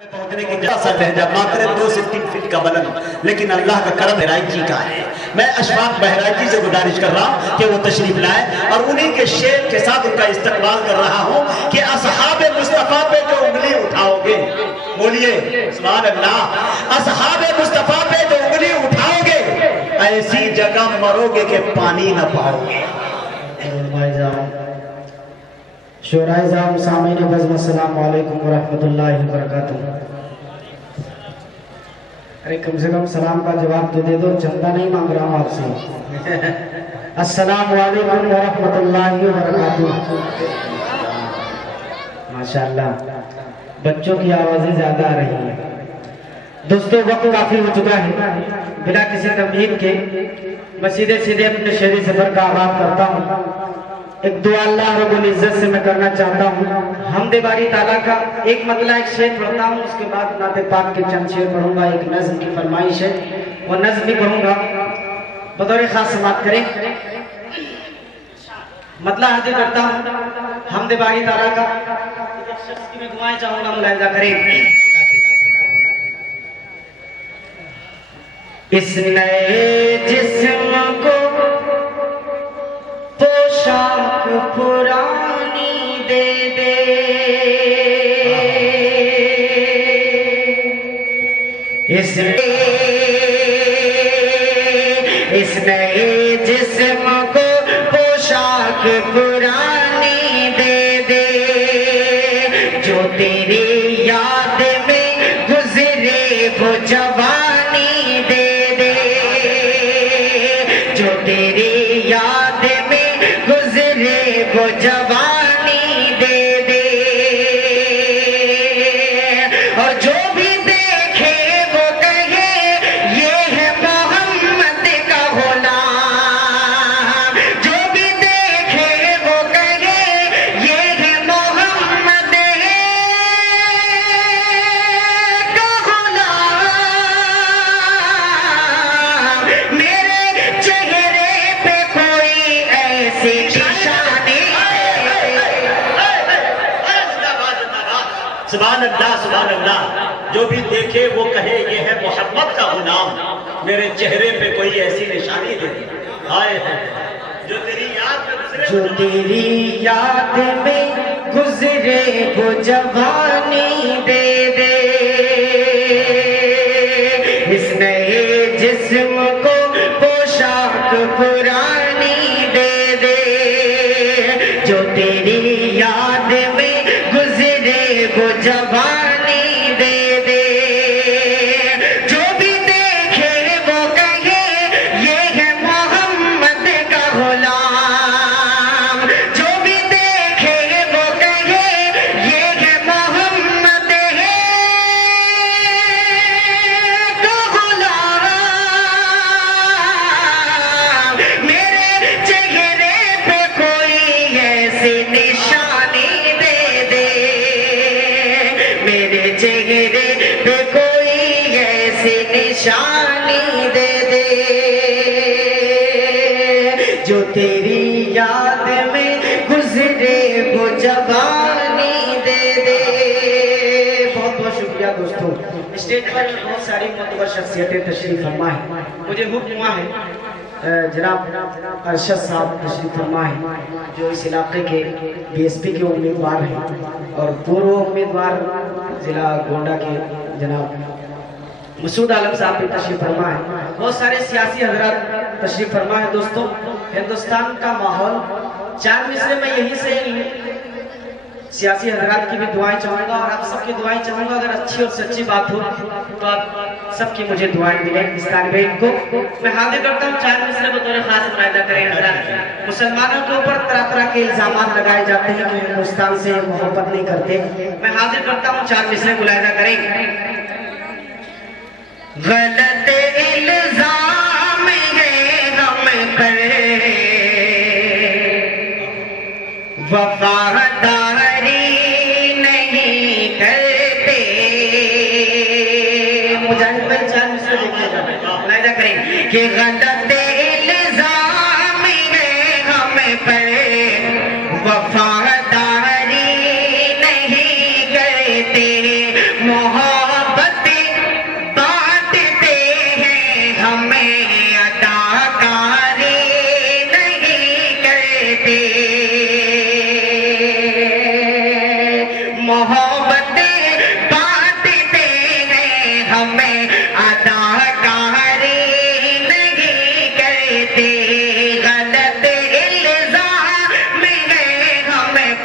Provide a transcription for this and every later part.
پہنچنے کی جیسا لہجہ ماترے 2 سے 3 فٹ کا بلند، لیکن اللہ کا کرم بہرائچ جی کا ہے۔ میں اشفاق بہرائچ جی سے گزارش کر رہا ہوں کہ وہ تشریف لائے اور انہی کے شعر کے ساتھ ان کا استقبال کر رہا ہوں کہ اصحاب مصطفیٰ پہ جو انگلی اٹھاؤ گے، بولیے سبحان اللہ، اصحاب مصطفیٰ پہ جو انگلی اٹھاؤ گے ایسی جگہ مرو گے کہ پانی نہ پاؤ گے۔ شعراء اعظام، سامعین بزم، السلام علیکم ورحمۃ اللہ وبرکاتہ۔ ارے کم سے کم سلام کا جواب تو دے دو، چندہ نہیں مانگ رہا ہوں آپ سے۔ السلام علیکم ورحمۃ اللہ وبرکاتہ۔ ماشاءاللہ بچوں کی آوازیں زیادہ آ رہی ہیں۔ دوستو وقت کافی ہو چکا ہے، بلا کسی تمہید کے میں سیدھے اپنے شعری سفر کا آغاز کرتا ہوں۔ ایک دعا اللہ رب العزت سے میں کرنا چاہتا ہوں، حمد باری تعالیٰ کا ایک مطلع ایک شعر پڑھتا ہوں، اس کے بعد نعت پاک کے چند شعر پڑھوں گا، ایک نظم کی فرمائش ہے وہ نظم بھی پڑھوں گا، بطور خاص سماعت کریں۔ مطلع حاضر کرتا ہوں حمد باری تعالیٰ کا، ایک شخص کی میں دعائیں چاہوں گا، ملاحظہ کریں۔ اس نئے جسم کو پوشاک پرانی دے دے، اس نئے جسم کو پوشاک پرانی دے دے، جو تیری یاد میں گزرے وہ جوانی دے دے، جو تیری یاد میں گزرے وہ جوانی دے دے، اور جو بھی دیکھے وہ کہے یہ ہے محمد کا غلام، جو بھی دیکھے وہ کہے یہ ہے محمد کا غلام، میرے چہرے پہ کوئی ایسی سبحان اللہ سبحان اللہ، جو بھی دیکھے وہ کہے یہ ہے محمد کا غلام، میرے چہرے پہ کوئی ایسی نشانی دے دی، آئے جو تیری یاد میں گزرے، جو تیری یاد میں گزرے وہ جوانی دے دے، اس نئے جسم کو پوشاک پرانی دے دے، جو تیری یاد میں گزرے وہ جوانی دے دے، جو بھی دیکھے وہ کہے یہ ہے محمد کا غلام، جو بھی دیکھے وہ کہے یہ ہے محمد کا غلام، میرے چہرے پہ کوئی ایسی نشانی دے دے، میرے چہرے پہ کوئی ایسی نشانی دے دے، جو تیری یاد میں گزرے وہ جوانی دے دے۔ بہت بہت شکریہ دوستو، اسٹیج پر بہت ساری معتبر شخصیتیں تشریف فرما ہے، مجھے حکم ہوا ہے جناب ارشد صاحب تشریف فرما ہے جو اس علاقے کے بی ایس پی کے امیدوار ہیں اور پورو امیدوار ضلع گونڈا کے جناب مسعود عالم صاحب بھی تشریف فرما ہے، بہت سارے سیاسی حضرات تشریف فرما ہے۔ دوستو ہندوستان کا ماحول، 4 مصرے میں یہیں سے سیاسی حضرات کی بھی دعائیں چاہوں گا اور آپ سب کی دعائیں چاہوں گا، اگر اچھی اور سچی بات ہو تو آپ سب کی مجھے دعائیں ملیں۔ اس طالب علم کو میں حاضر کرتا ہوں، 4 مصرے بطور خاص ملاحظہ کریں حضرات۔ مسلمانوں کے اوپر طرح طرح کے الزامات لگائے جاتے ہیں کہ ہندوستان سے محبت نہیں کرتے، میں حاضر کرتا ہوں، 4 مصرے ملاحظہ کریں۔ غلط الزام ہے ہم پر، وفاداری نہیں کرتے، مجاہد بھائی 4 مصرے دیکھیے گا، ملاحظہ کریں کہ غلط الزام ہے ہم پر، وفاداری نہیں کرتے، محبت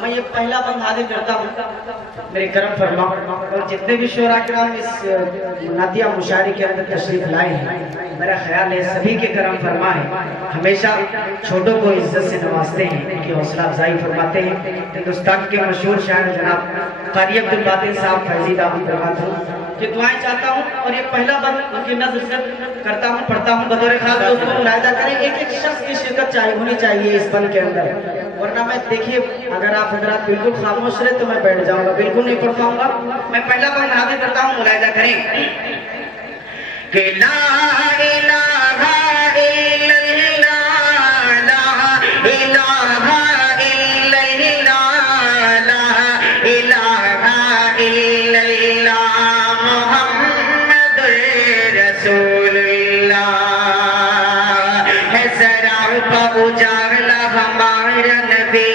میں یہ پہلا بند حاضر کرتا ہوں، میرے کرم فرما اور جتنے بھی شعراء کرام اس نعتیہ مشاعرے کے اندر تشریف لائے ہیں، میرا خیال ہے سبھی کے کرم فرما ہے، ہمیشہ چھوٹوں کو عزت سے نوازتے ہیں، ان کی حوصلہ افزائی فرماتے ہیں۔ ہندوستان کے مشہور شاعر جناب قاری عبدالباطن صاحب فیضی دعوت فرماتے ہیں کہ دعائیں چاہتا ہوں، اور یہ پہلا بند ان کی نظر سے کرتا ہوں، پڑھتا ہوں بطور خاص دوستوں ملاحظہ کریں، ایک شخص کی شرکت ہونی چاہیے اس بند کے اندر، ورنہ میں دیکھیے اگر آپ حضرات بالکل خاموش رہے تو میں بیٹھ جاؤں گا، بالکل نہیں پڑھ پاؤں گا۔ میں پہلا بند حاضر کرتا ہوں، ملاحظہ کریں کہ لا الہ الا اللہ، لا الہ الا اللہ، لا الہ الا اللہ، محمد رسول اللہ ہے سراپا اجالا ہمارا نبی،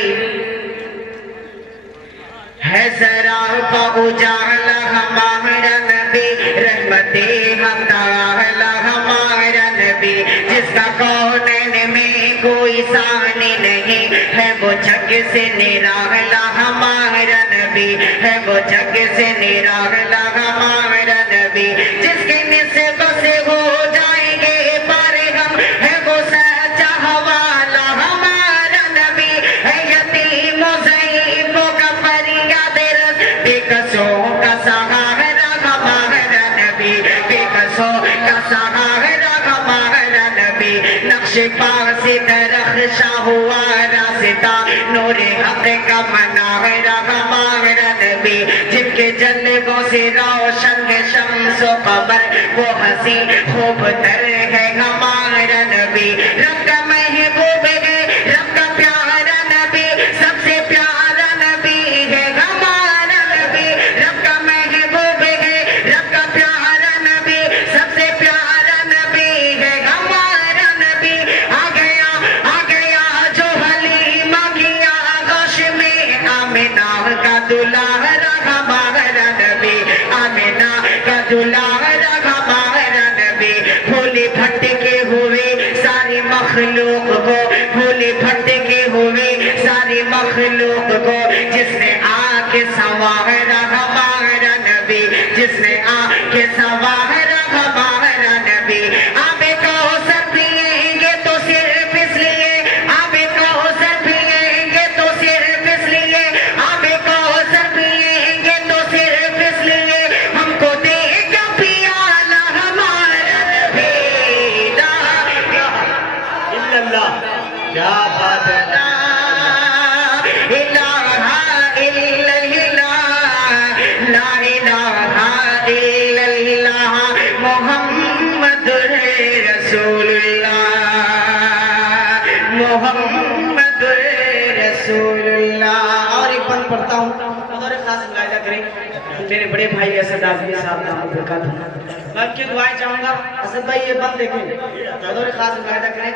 ہے سراپا اجالا ہمارا نبی، رحمت ہمارا ہمارا نبی، جس کا کونین میں کوئی ثانی نہیں، ہے وہ جگ سے نرالا ہمارا نبی، ہے وہ جگ سے نرالا ہمارا نبی، جس کے نسبت سے ہو جائیں گے پار ہم، ہے وہ سچا حوالہ ہمارا نبی، ہے یتیم و ضعیفوں کا فریاد رس، بے قصوں کا سہارا ہمارا نبی، بے قصوں کا سہارا ہمارا نبی، نقش پا سے درخشاں ہوا راستہ، نور حق کا منارہ ہمارا نبی، جن کے جلووں سے روشن ہے شمس و قمر، وہ ہنسی خوب تر ہے ہمارا نبی، رب کا محبوب ہے، رب کا پیارا نبی، سب سے پیارا نبی ہے ہمارا نبی، رب کا محبوب ہے، رب کا پیارا نبی، سب سے پیارا نبی ہے ہمارا نبی، آ گیا جو حلیمہ کی آغوش میں، آمنہ کا دلہرا ہمارا نبی، آمنہ کا دلہرا ہمارا نبی، پھولی پھٹکے ہوئے ساری مخلوق کو، پھولی پھٹکے ہوئے ساری مخلوق کو، جس نے آ کے سنوارا ہمارا نبی، جس نے آ کے سنوارا ہمارا نبی، آب کوثر پیئیں گے تو صرف اس لیے، آب کوثر پیئیں گے تو صرف اس لیے، آب کوثر پیئیں گے تو صرف اس لیے، ہم کو دے گا پیالہ ہمارا نبی، لا الا اللہ، کیا بات ہے، الہ الا اللہ، لا الہ الا اللہ، محمد رسول اللہ، محمد رسول اللہ۔ اور ایک بند پڑھتا ہوں، بطور خاص ملاحظہ کریں، میرے بڑے بھائی اسد آزمی صاحب نام برکات ہیں، میں ان کی دعائیں چاہوں گا۔ اسد بھائی یہ بند دیکھیں، بطور خاص ملاحظہ کریں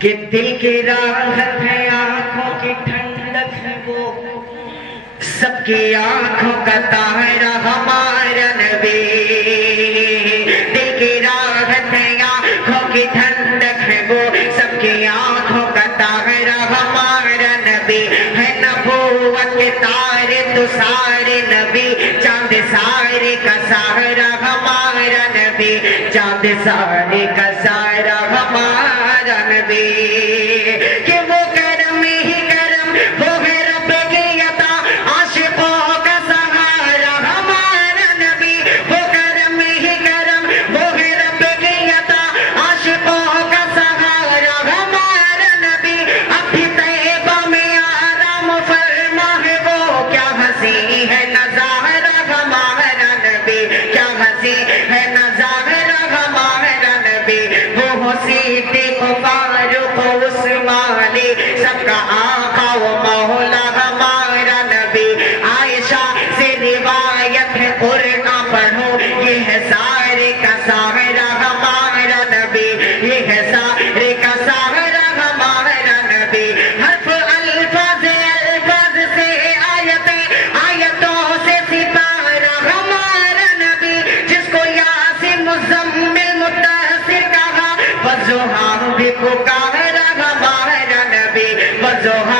کہ دل کی راحت ہے، آنکھوں کی ٹھنڈک ہے وہ، سب کی آنکھوں کا طاہرہ ہمارا نبی، دل کی راحت ہے، آنکھوں کی ٹھنڈک ہے وہ، سب کی آنکھوں کا طاہرہ ہمارا نبی، ہے نبوت کے تارے تو سارے نبی، چاند سارے کا سہارا ہمارا نبی، چاند سارے کا سہارا ہمارا نبی، کہ وہ کرم ہی کرم، وہ ہے رب کی عطا، عاشقوں کا سہارا ہمارا نبی، وہ کرم ہی کرم، وہ ہے رب کی عطا، عاشقوں کا سہارا ہمارا نبی، اب بھی طیبہ میں آرام فرما ہے وہ، کیا ہنسی ہے نظارہ ہمارا نبی، کیا ہنسی ہے نظارہ ہمارا نبی، وہ صدیق فاروق عثمانی، سب کا آقا و مولا ہمارا نبی، عائشہ سے روایت ہے قرآن پڑھو، یہ ہے سارے کا سہارا ہمارا نبی، یہ ہے سارے کا سہارا ہمارا نبی، حرف الفاظ الفاظ سے آیتوں سے سپارہ ہمارا نبی، جس کو یاسین مزمل مدثر کہا، والضحیٰ بھی پکارا ہمارا نبی، والضحیٰ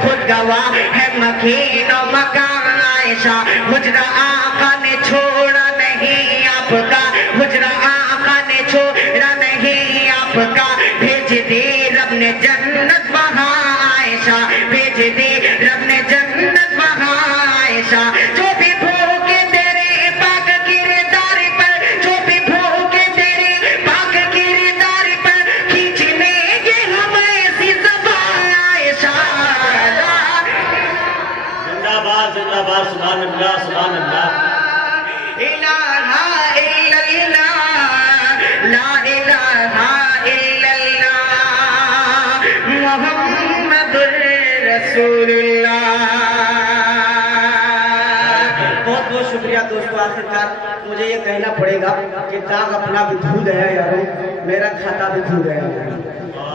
خود گواہ ہے مکین و مکان عائشہ حجرہ آقا نے چھوڑا نہیں آپ کا حجرہ آقا نے چھوڑا نہیں آپ کا بھیج دی رب نے جنت وہاں عائشہ بھیج دی رب نے جنت وہاں عائشہ جو بھی بھوکے تیرے پاک کردار پر جو بھی بھوکے تیرے پاک کردار پر کھینچنے گے ہم ایسی زبان عائشہ زندہ باد سبحان اللہ سبحان اللہ الہ الا اللہ لا الہ الا اللہ محمد رسول اللہ بہت بہت شکریہ دوستو آخرکار مجھے یہ کہنا پڑے گا کہ داغ اپنا بھی دھو گیا یارو میرا کھاتا بھی دھو گیا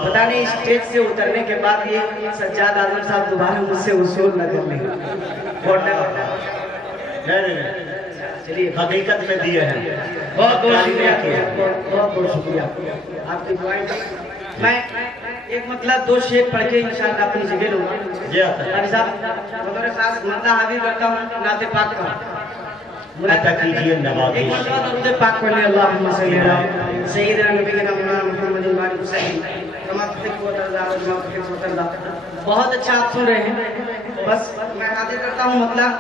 پتہ نہیں اسٹیج سے اترنے کے بعد یہ سجاد اعظم صاحب دوبارہ مجھ سے وصول نہ کر لیں چلیے حقیقت میں دیے ہیں بہت بہت شکریہ بہت بہت شکریہ آپ کی دعائیں میں ایک مطلب دو شعر پڑھ کے انشاءاللہ اپنی جگہ لوں گا جی آتا قاری صاحب بطور خاص مطلب حاضر کرتا ہوں نعت پاک کا عطا کیجیے نوازش ایک مرتبہ درود پاک پڑھنے اللہم صلی اللہ سیدنا نبینا مولانا محمد وعلیہ وسلم کما تحب و ترضى وما تحب و ترضى بہت اچھا آپ سن رہے ہیں بس میں حاضر کرتا ہوں مطلب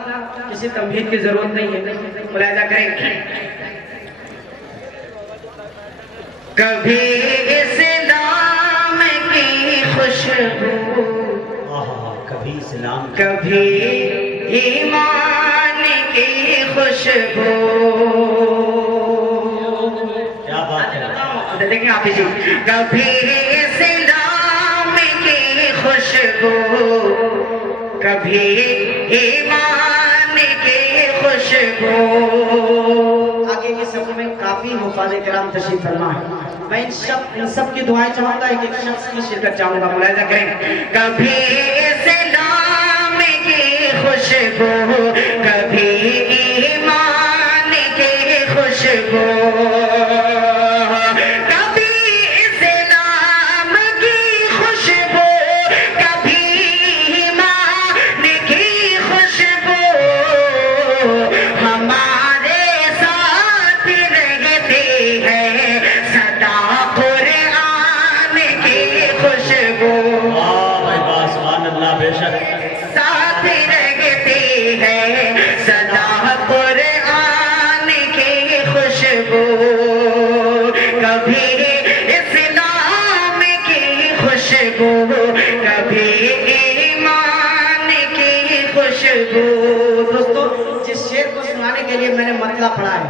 کسی تمہید کی ضرورت نہیں ہے ملاحظہ کریں کبھی اسلام کی خوشبو کبھی اسلام کبھی ایمان کی خوشبو کیا بات ہے دیکھیں آپ جی کبھی اسلام کی خوشبو کبھی ایمان کی خوشبو آگے کے سب میں کافی حفاظ کرام تشریف فرما ہے میں ان سب کی دعائیں چاہوں گا ایک شخص کی شرکت چاہوں گا ملاحظہ کریں کبھی اسلام کی خوشبو کبھی ایمان کی خوشبو میں نے مطلب پڑھا ہے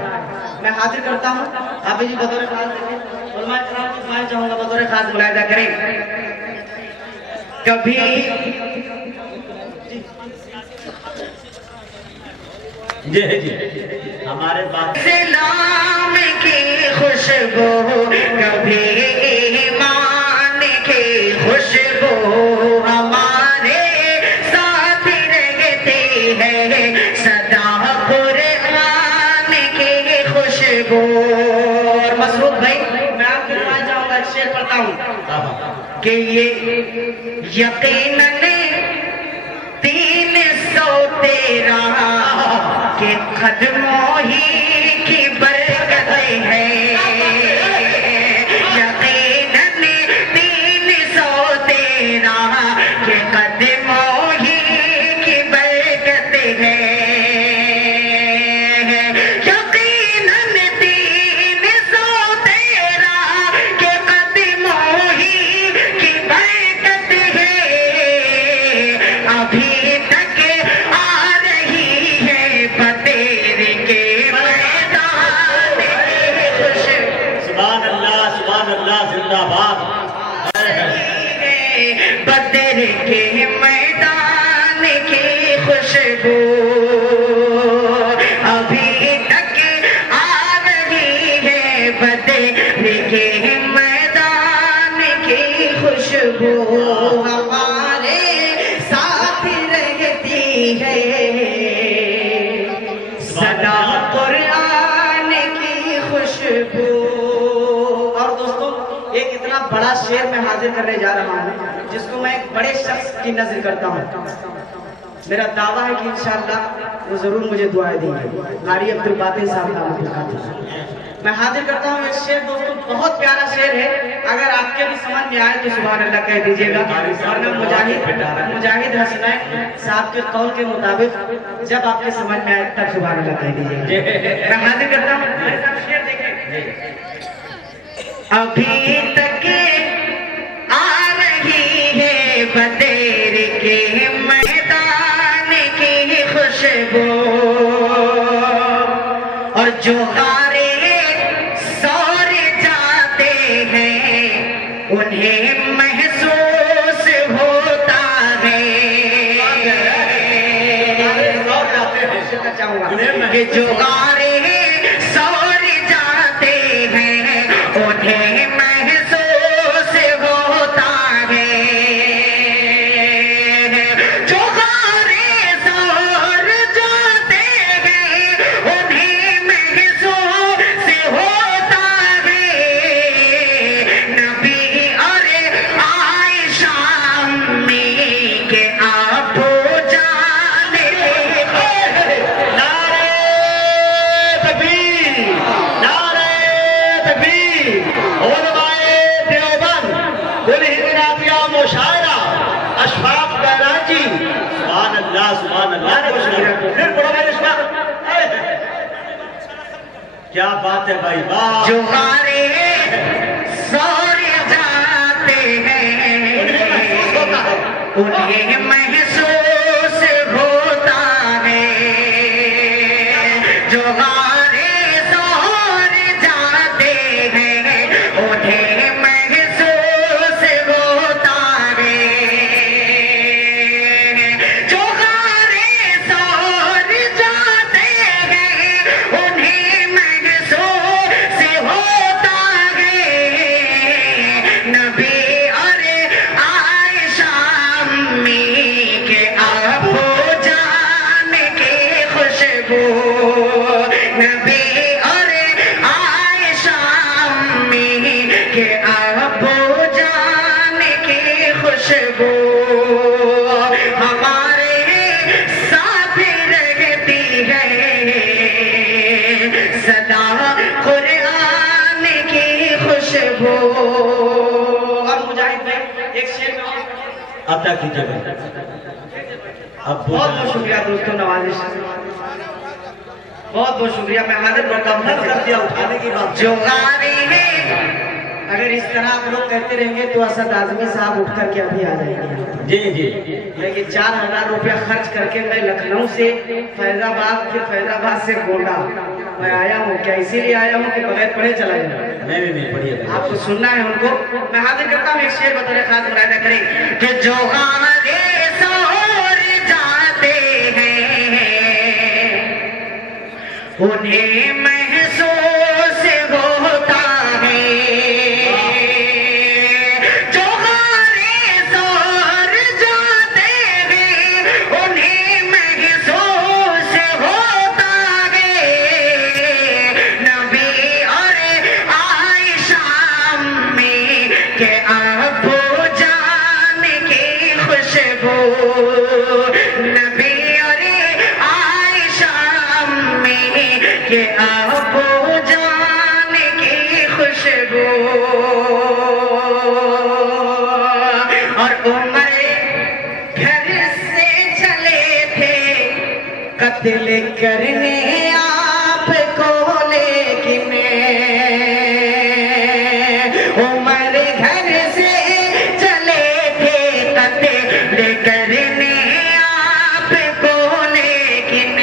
میں حاضر کرتا ہوں آپ جی بطور خاص دیکھیں علماء کرام کی دعائیں چاہوں گا بطور خاص ملاحظہ کریں کبھی جی ہمارے پاس اسلام کی خوشبو کبھی ایمان کی خوشبو ہمارے ساتھ رہتی ہے صدا مسعود بھائی میں آپ کے پاس جاؤں گا شعر پڑھتا ہوں کہ یہ یقیناً 313 کے قدموں ہی کی برکت ہے یقیناً 313 کے قدموں ہی کی برکت ہے بدر کے میدان کی خوشبو ابھی تک آ رہی ہے بدر کے میدان کی خوشبو ہمارے ساتھ رہتی ہے صدا قرآن کی خوشبو اور دوستوں ایک اتنا ایک بڑا شعر میں حاضر کرنے جا رہا ہوں جس کو میں ایک بڑے شخص کی نظر کرتا ہوں. میرا دعویٰ ہے کہ انشاءاللہ وہ ضرور مجھے دعائیں دیں گے. قاری عبد الباطن صاحب دعوت دکھاتے ہیں. میں حاضر کرتا ہوں ایک شعر دوستوں بہت پیارا شعر ہے. اگر آپ کے بھی سمجھ میں آئے تو سبحان اللہ کہہ دیجئے گا. ورنہ مجاہد حسنین صاحب کے قول کے مطابق جب آپ کے سمجھ میں آئے تب سبحان اللہ کہہ دیجئے گا. میں حاضر کرتا ہوں. میرے ساتھ شعر دیکھیں. ابھی تک آ رہی ہے بدر کے میدان کی خوشبو اور جو غارے سور جاتے ہیں انہیں محسوس ہوتا ہے کہ جو غارے سور جاتے ہیں انہیں محسوس ہوتا ہے. جو غارے سور جاتے ہیں انہیں محسوس ہوتا ہے. نبی اور عائشہ امی کے ابو جان کیا بات ہے بھائی. جو غارے سور جاتے ہیں انہیں محسوس ہوتا ہے. جو غارے سور جاتے ہیں انہیں محسوس ہوتا ہے. جو غارے سور جاتے ہیں انہیں محسوس ہوتا ہے. نبی اور عائشہ امی کے ابو جان کی خوشبو. نبی اور عائشہ امی کے ابو جان کی خوشبو ہمارے ساتھ رہتی ہے سدا قرآن کی خوشبو. اور مجاہد بھائی ایک شعر میں عطا کیجئے بھائی. اب بہت بہت شکریہ دوستوں نوازش. بہت بہت شکریہ. میں حاضر کرتا ہوں کر دیا اٹھانے کی بات. جو غارے ہیں اگر اس طرح آپ لوگ کہتے رہیں گے تو اسد اعظمی صاحب اٹھ کر کے ابھی آ جائیں گے. جی جی. لیکن 4000 روپیہ خرچ کر کے میں لکھنؤ سے فیض آباد پھر فیض آباد سے گونڈا میں آیا ہوں. کیا اسی لیے آیا ہوں کہ بغیر پڑھے چلا جائے. نہیں پڑھیے. آپ کو سننا ہے ان کو. میں حاضر کرتا ہوں ایک شعر بطور خاص مراحدہ کریں کہ جو غارے سور جاتے ہیں انہیں محسوس ہوتا ہے. جو غارے سور جاتے ہیں انہیں محسوس ہوتا ہے. نبی اور عائشہ امی کے ابو جان کی خوشبو. نبی اور عائشہ امی کے ابو جان کی خوشبو. اور عمر گھر سے چلے تھے قتل کرنے آپ کو لیکن عمر گھر سے چلے تھے قتل کرنے آپ کو لیکن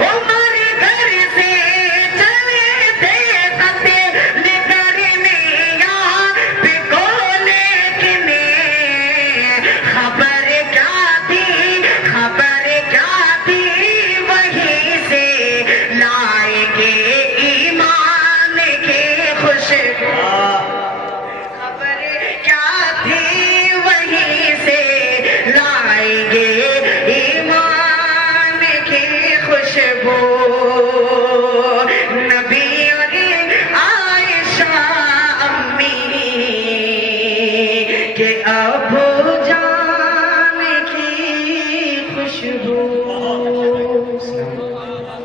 عمر گھر سے چلے تھے قتل کرنے آپ کو لیکن خبر کیا تھی وہیں سے لائیں گے ایمان کی خوشبو. خبر کیا تھی وہیں سے لائیں گے ایمان کی خوشبو.